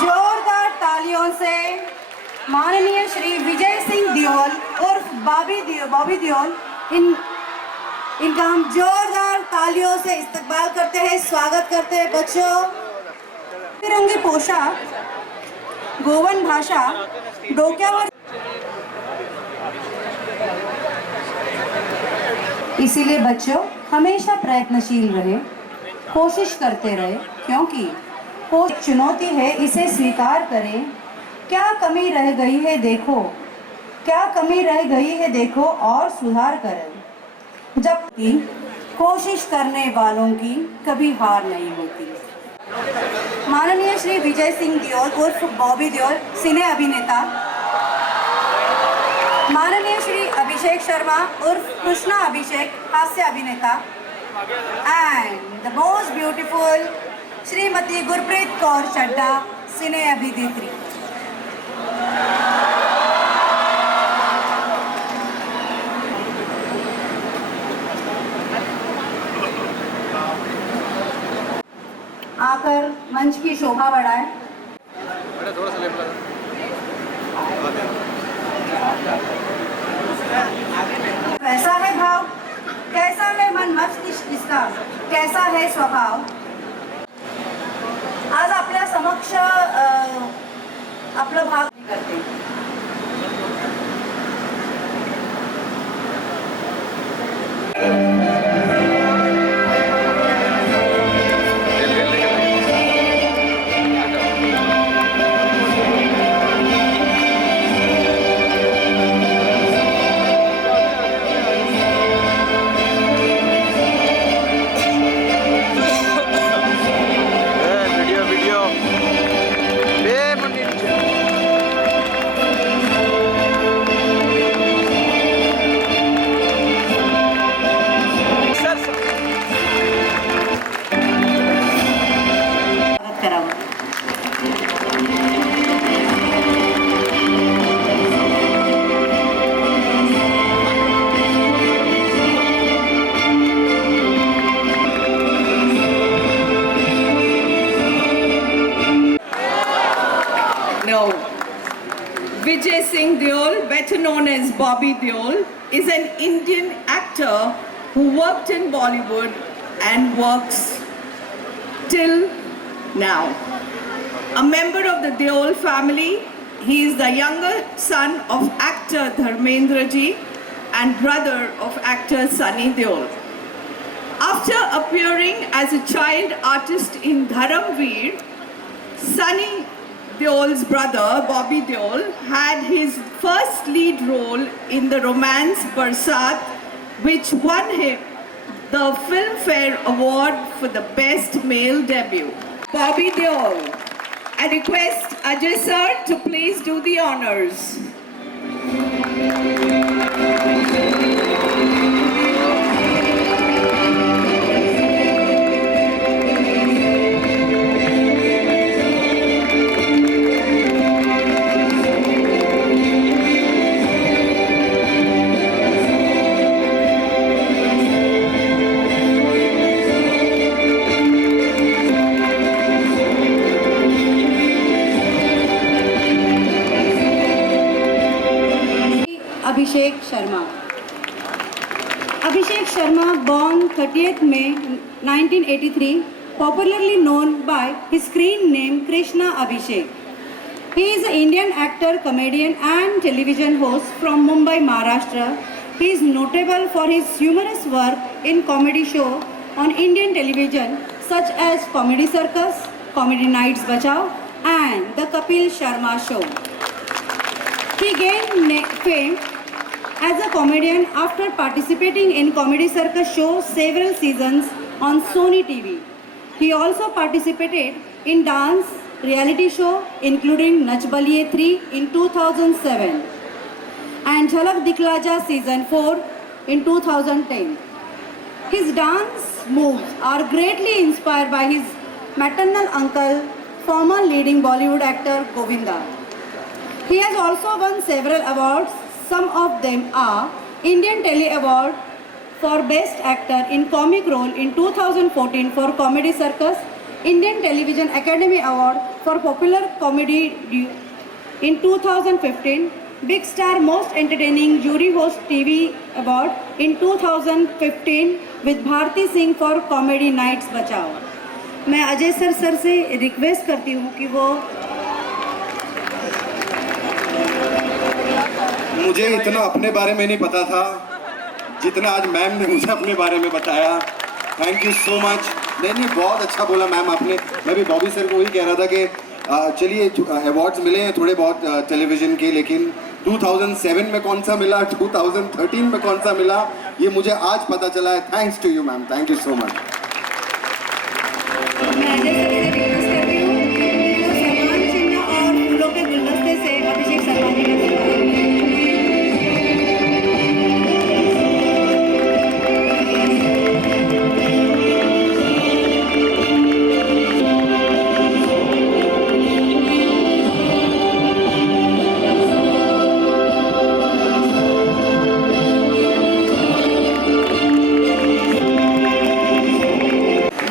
जोरदार तालियों से माननीय श्री विजय सिंह दियोल उर्फ बॉबी दियोल इनका हम जोरदार तालियों से इस्तकबाल करते हैं, स्वागत करते हैं। बच्चों, तिरंगी पोशाक, गोवन भाषा, डोक्यावर, इसीलिए बच्चों हमेशा प्रयत्नशील रहे, कोशिश करते रहे, क्योंकि वो चुनौती है, इसे स्वीकार करें। क्या कमी रह गई है देखो, क्या कमी रह गई है देखो और सुधार करें। जबकि कोशिश करने वालों की कभी हार नहीं होती। माननीय श्री विजय सिंह दियोल उर्फ बॉबी दियोल, सिने अभिनेता। माननीय श्री अभिषेक शर्मा उर्फ कृष्णा अभिषेक, हास्य अभिनेता। And the most beautiful Shrimati Gurpreet Kaur Chadha, सिने अभिनेत्री। आकर मंच की शोभा बढ़ाए। कैसा है भाव, कैसा है मन मस्तिष्क इसका, कैसा है स्वभाव। आज आपल्या समक्ष आपलं भाग करते। Vijay Singh Deol, better known as Bobby Deol, is an Indian actor who worked in Bollywood and works till now. A member of the Deol family, he is the younger son of actor Dharmendra ji and brother of actor Sunny Deol. After appearing as a child artist in Dharamveer, Sunny Deol's brother, Bobby Deol, had his first lead role in the romance Barsat, which won him the Filmfare Award for the Best Male Debut. Bobby Deol, I request Ajay sir to please do the honors. Abhishek Sharma. Abhishek Sharma, born 30th May 1983, popularly known by his screen name Krishna Abhishek. He is an Indian actor, comedian and television host from Mumbai, Maharashtra. He is notable for his humorous work in comedy show on Indian television such as Comedy Circus, Comedy Nights Bachao, and The Kapil Sharma Show. He gained fame as a comedian after participating in Comedy Circus show several seasons on Sony TV. He also participated in dance reality show including Nach Baliye 3 in 2007 and Jhalak Dikhla Ja season 4 in 2010. His dance moves are greatly inspired by his maternal uncle, former leading Bollywood actor Govinda. He has also won several awards. Some of them are Indian Telly Award for Best Actor in Comic Role in 2014 for Comedy Circus, Indian Television Academy Award for Popular Comedy in 2015, Big Star Most Entertaining Jury Host TV Award in 2015 with Bharti Singh for Comedy Nights बचाओ. मैं Ajay sir से request करती हूँ कि वो मुझे इतना अपने बारे में नहीं पता था जितना आज मैम ने मुझे अपने बारे में बताया. Thank you so much. नहीं बहुत अच्छा बोला मैम आपने. मैं भी बॉबी सर को वही कह रहा था कि चलिए अवार्ड्स मिले हैं थोड़े बहुत टेलीविज़न के, लेकिन 2007 में कौन सा मिला, 2013 में कौन सा मिला, ये मुझे आज पता चला है. Thanks to you ma'am. Thank you so much. मैं अजय सर से रिक्वेस्ट कर रही हूँ कि वो सम्मान चिन्ह और फूलों के गुलदस्ते से अभिषेक शर्मा जी का सम्मान करें.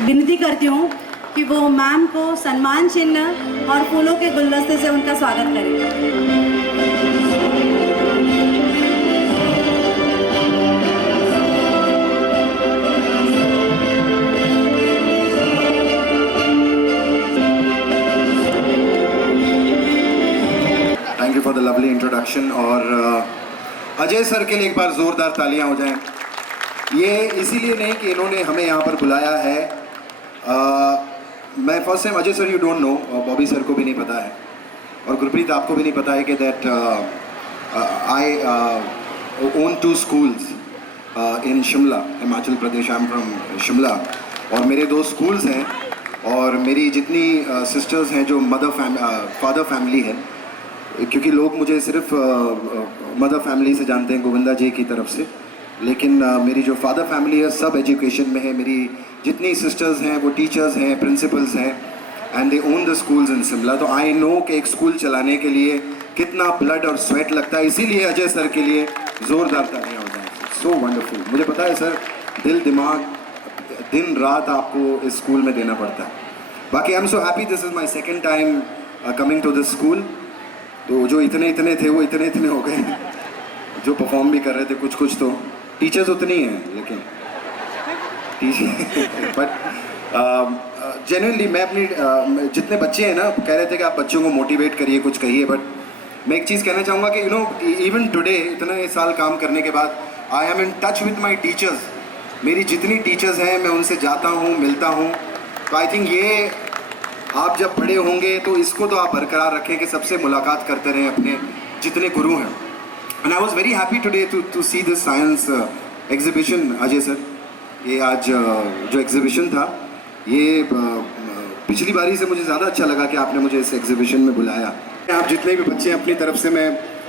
विनती करती हूँ कि वो मैम को सम्मान चिन्ह और फूलों के गुलदस्ते से उनका स्वागत करें. Thank you for the lovely introduction. और अजय सर के लिए एक बार ज़ोरदार तालियां हो जाएं. ये इसीलिए नहीं कि इन्होंने हमें यहाँ पर बुलाया है. मैं first time Ajay sir you don't know, Bobby sir को भी नहीं पता है और गुरप्रीत आपको भी नहीं पता है कि that I own 2 schools in Shimla, Himachal Pradesh. I am from Shimla और मेरे 2 schools हैं और मेरी जितनी सिस्टर्स हैं जो फादर फैमिली है, क्योंकि लोग मुझे सिर्फ मदर फैमिली से जानते हैं गोविंदा जी की तरफ से, लेकिन मेरी जो फादर फैमिली है सब एजुकेशन में है. मेरी जितनी सिस्टर्स हैं वो टीचर्स हैं, प्रिंसिपल्स हैं and they own the schools in Shimla. तो आई नो कि एक स्कूल चलाने के लिए कितना ब्लड और स्वेट लगता है. इसीलिए अजय सर के लिए ज़ोरदार तालियां हो जाएं. So wonderful. मुझे पता है सर, दिल दिमाग दिन रात आपको इस स्कूल में देना पड़ता है. बाकी I am so happy. This is my second time coming to this school. तो जो इतने थे वो इतने हो गए जो परफॉर्म भी कर रहे थे. कुछ तो टीचर्स उतनी हैं लेकिन बट जेन्युइनली मैं अपनी जितने बच्चे हैं ना कह रहे थे कि आप बच्चों को मोटिवेट करिए, कुछ कहिए. बट मैं एक चीज़ कहना चाहूँगा कि यू नो इवन टुडे इतने साल काम करने के बाद I am in touch with my teachers. मेरी जितनी टीचर्स हैं मैं उनसे जाता हूँ, मिलता हूँ. तो आई थिंक ये आप जब बड़े होंगे तो इसको तो आप बरकरार रखें कि सबसे मुलाकात करते रहें अपने जितने गुरु हैं. And I was very happy today to see this science exhibition. Ajay sir, ये आज जो एग्जीबिशन था ये पिछली बारी से मुझे ज़्यादा अच्छा लगा कि आपने मुझे इस एग्जीबिशन में बुलाया. आप जितने भी बच्चे हैं अपनी तरफ से मैं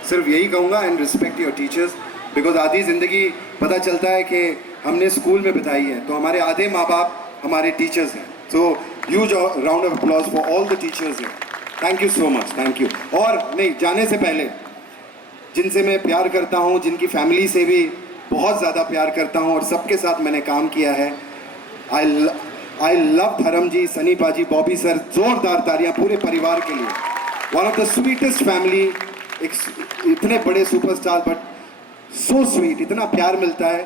सिर्फ यही कहूँगा, and respect your teachers, because आधी ज़िंदगी पता चलता है कि हमने स्कूल में बिताई है तो हमारे आधे माँ बाप हमारे टीचर्स हैं. So huge round of applause for all the teachers हैं. Thank you so much. Thank you. और नहीं जाने से पहले जिनसे मैं प्यार करता हूँ, जिनकी फैमिली से भी बहुत ज़्यादा प्यार करता हूँ और सबके साथ मैंने काम किया है, आई लव धर्म जी, सनी पाजी, बॉबी सर. ज़ोरदार तालियां पूरे परिवार के लिए. One of the sweetest family. एक इतने बड़े सुपरस्टार बट सो स्वीट. इतना प्यार मिलता है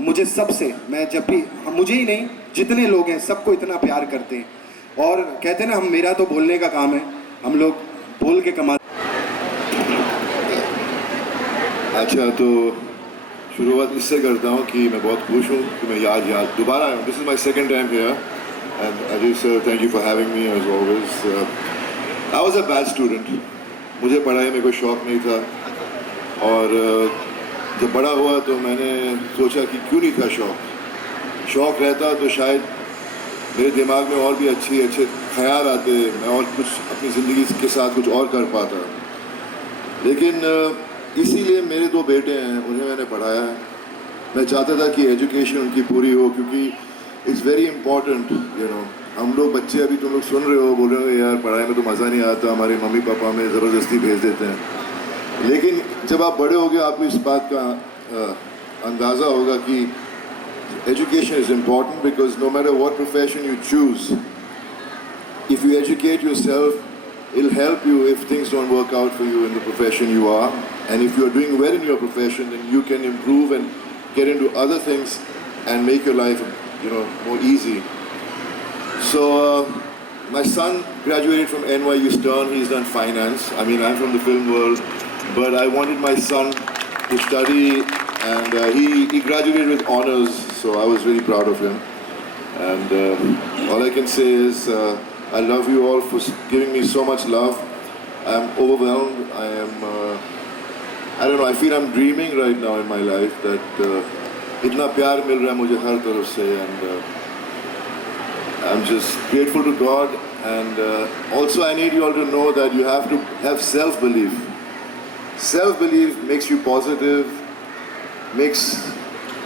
मुझे सबसे. मैं जब भी, मुझे ही नहीं जितने लोग हैं सबको इतना प्यार करते हैं. और कहते हैं ना, हम मेरा तो बोलने का काम है, हम लोग बोल के कमा. अच्छा, तो शुरुआत इससे करता हूँ कि मैं बहुत खुश हूँ कि मैं याद दोबारा आया हूँ. This is my second time here and Ajay sir, thank you for having me as always. I was a bad student, मुझे पढ़ाई में कोई शौक़ नहीं था, और जब बड़ा हुआ तो मैंने सोचा कि क्यों नहीं था शौक़ रहता तो शायद मेरे दिमाग में और भी अच्छे ख्याल आते, मैं और कुछ अपनी ज़िंदगी के साथ कुछ और कर पाता। लेकिन इसीलिए मेरे 2 बेटे हैं, उन्हें मैंने पढ़ाया है। मैं चाहता था कि एजुकेशन उनकी पूरी हो, क्योंकि it's very important, you know. हम लोग बच्चे, अभी तुम लोग सुन रहे हो, बोल रहे हो यार पढ़ाई में तो मज़ा नहीं आता, हमारे मम्मी पापा हमें ज़बरदस्ती भेज देते हैं। लेकिन जब आप बड़े होगे आपको इस बात का अंदाज़ा होगा कि education is important, because no matter what profession you choose, if you educate yourself, it'll help you if things don't work out for you in the profession you are. And if you are doing well in your profession, then you can improve and get into other things and make your life, you know, more easy. So my son graduated from NYU Stern. He's done finance. I mean, I'm from the film world, but I wanted my son to study, and he graduated with honors, so I was really proud of him. And all I can say is I love you all for giving me so much love. I'm overwhelmed. I don't know, I feel I'm dreaming right now in my life, that itna pyar mil raha hai mujhe har taraf se, and I'm just grateful to God. And also I need you all to know that you have to have self-belief. Self-belief makes you positive,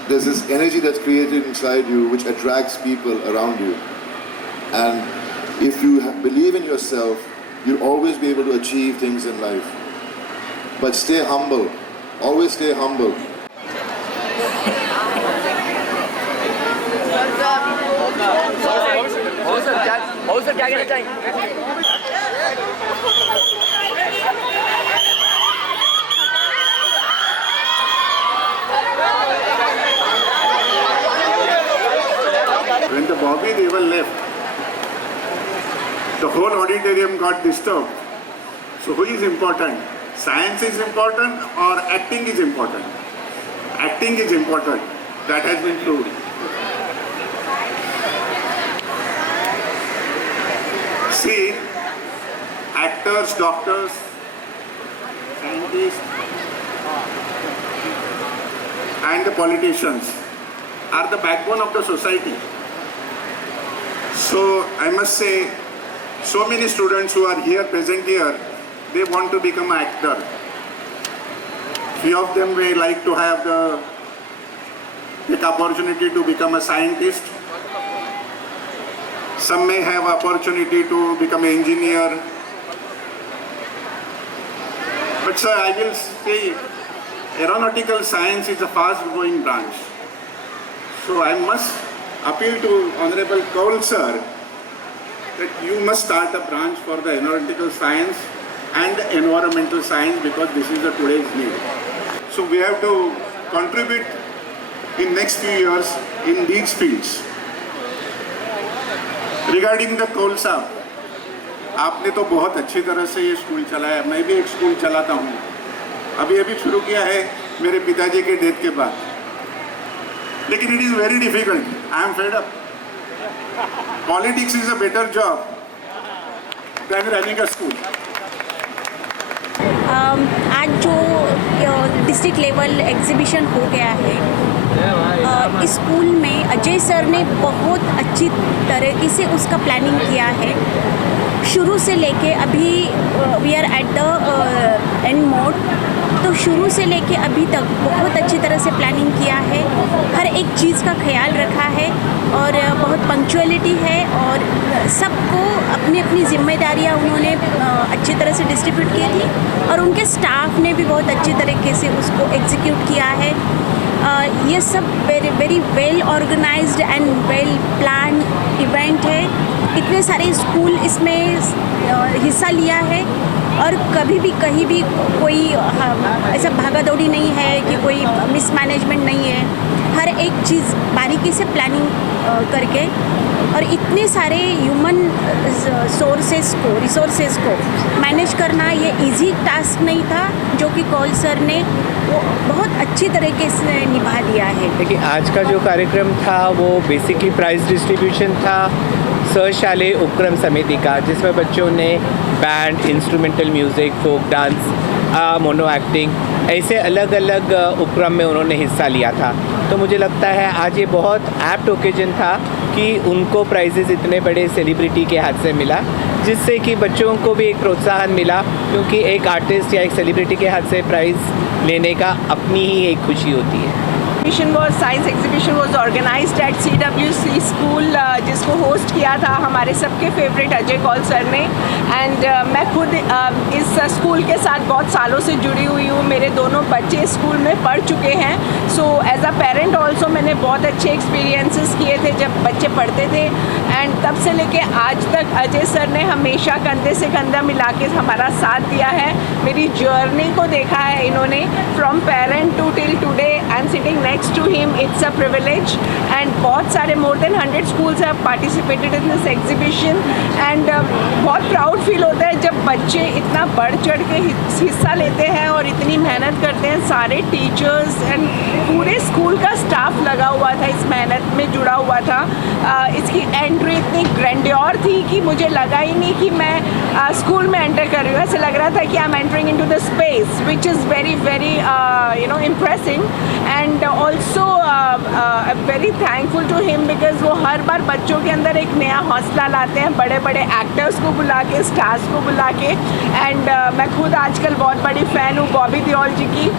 there's this energy that's created inside you which attracts people around you. And if you believe in yourself, you'll always be able to achieve things in life. But stay humble. Always stay humble. Sir क्या कहना चाहेंगे? When the Bobby Deol left, the whole auditorium got disturbed. So who is important? Science is important or acting is important? Acting is important. That has been proved. See, actors, doctors, scientists, and the politicians are the backbone of the society. So I must say, so many students who are here, present here, they want to become an actor. Few of them may like to have the opportunity to become a scientist. Some may have opportunity to become an engineer. But sir, I will say, aeronautical science is a fast-growing branch. So I must appeal to Honorable Kaul sir that you must start a branch for the aeronautical science and the environmental science, because this is the today's need. So we have to contribute in next few years in these fields. Regarding the Kaul साहब, आपने तो बहुत अच्छी तरह से ये school चलाया, मैं भी एक स्कूल चलाता हूँ, अभी शुरू किया है मेरे पिताजी के डेथ के बाद, लेकिन it is very difficult. I am fed up. Politics is a better job than running a school. आज जो डिस्ट्रिक्ट लेवल एग्जीबिशन हो गया है, इस स्कूल में अजय सर ने बहुत अच्छी तरीके से उसका प्लानिंग किया है। शुरू से लेके अभी we are at the end mode, तो शुरू से लेके अभी तक बहुत अच्छी तरह से प्लानिंग किया है, हर एक चीज़ का ख्याल रखा है और बहुत पंक्चुअलिटी है और सबको अपनी अपनी जिम्मेदारियां उन्होंने अच्छी तरह से डिस्ट्रीब्यूट की थी और उनके स्टाफ ने भी बहुत अच्छी तरीके से उसको एग्जीक्यूट किया है। ये सब very well organized and well plan event है। इतने सारे स्कूल इसमें हिस्सा लिया है और कभी भी कहीं भी कोई ऐसा भागा दौड़ी नहीं है कि कोई मिसमैनेजमेंट नहीं है। हर एक चीज़ बारीकी से प्लानिंग करके और इतने सारे ह्यूमन रिसोर्सेस को मैनेज करना ये इजी टास्क नहीं था, जो कि कौल सर ने वो बहुत अच्छी तरीके से निभा दिया है। देखिए, आज का जो कार्यक्रम था वो बेसिकली प्राइज़ डिस्ट्रीब्यूशन था। सहशालेय उपक्रम समिति का, जिसमें बच्चों ने band, instrumental music, folk dance, mono acting, ऐसे अलग अलग उपक्रम में उन्होंने हिस्सा लिया था। तो मुझे लगता है आज ये बहुत एप्ट ओकेजन था कि उनको प्राइजेज़ इतने बड़े सेलिब्रिटी के हाथ से मिला, जिससे कि बच्चों को भी एक प्रोत्साहन मिला, क्योंकि एक आर्टिस्ट या एक सेलिब्रिटी के हाथ से प्राइज़ लेने का अपनी ही एक खुशी होती है। Science exhibition was organized at CWC school, जिसको होस्ट किया था हमारे सबके फेवरेट अजय कौल सर ने। एंड मैं खुद इस स्कूल के साथ बहुत सालों से जुड़ी हुई हूँ। मेरे दोनों बच्चे स्कूल में पढ़ चुके हैं। So as a parent also मैंने बहुत अच्छे एक्सपीरियंसेस किए थे जब बच्चे पढ़ते थे। एंड तब से लेके आज तक अजय सर ने हमेशा कंधे से कंधा मिला के हमारा साथ दिया है। मेरी जर्नी को देखा है इन्होंने, from parent to till today. I am sitting next to him. It's a privilege, and बहुत सारे more than 100 schools have participated in this exhibition, and बहुत प्राउड फील होता है जब बच्चे इतना बढ़ चढ़ के हिस्सा लेते हैं और इतनी मेहनत करते हैं। सारे टीचर्स एंड पूरे स्कूल का स्टाफ लगा हुआ था, इस मेहनत में जुड़ा हुआ था। इसकी एंट्री इतनी ग्रैंडियर थी कि मुझे लगा ही नहीं कि मैं स्कूल में एंटर कर रही हूँ। ऐसे लग रहा था कि I am entering into the space, which is very very impressing. And also very thankful to him, because वो हर बार बच्चों के अंदर एक नया हौसला लाते हैं, बड़े बड़े एक्टर्स को बुला के, स्टार्स को बुला के। एंड मैं खुद आजकल बहुत बड़ी फ़ैन हूँ बॉबी देओल जी की।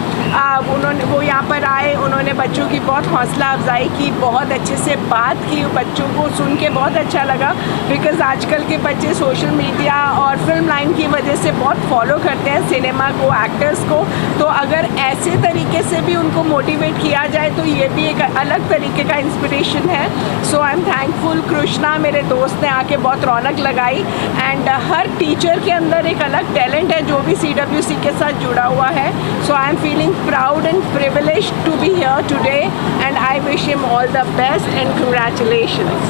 वो यहाँ पर आए, उन्होंने बच्चों की बहुत हौसला अफजाई की, बहुत अच्छे से बात की। बच्चों को सुन के बहुत अच्छा लगा, बिकॉज आजकल के बच्चे सोशल मीडिया और फिल्म लाइन की वजह से बहुत फॉलो करते हैं सिनेमा को, एक्टर्स को। तो अगर ऐसे तरीके से भी उनको मोटिवेट किया जाए तो ये भी एक अलग तरीके का इंस्पिरेशन है। So I am thankful. Krishna मेरे दोस्त ने आके बहुत रौनक लगाई। एंड हर टीचर के अंदर एक अलग टैलेंट है जो भी CWC के साथ जुड़ा हुआ है। So I am feeling proud and privileged to be here today, and I wish him all the best and congratulations.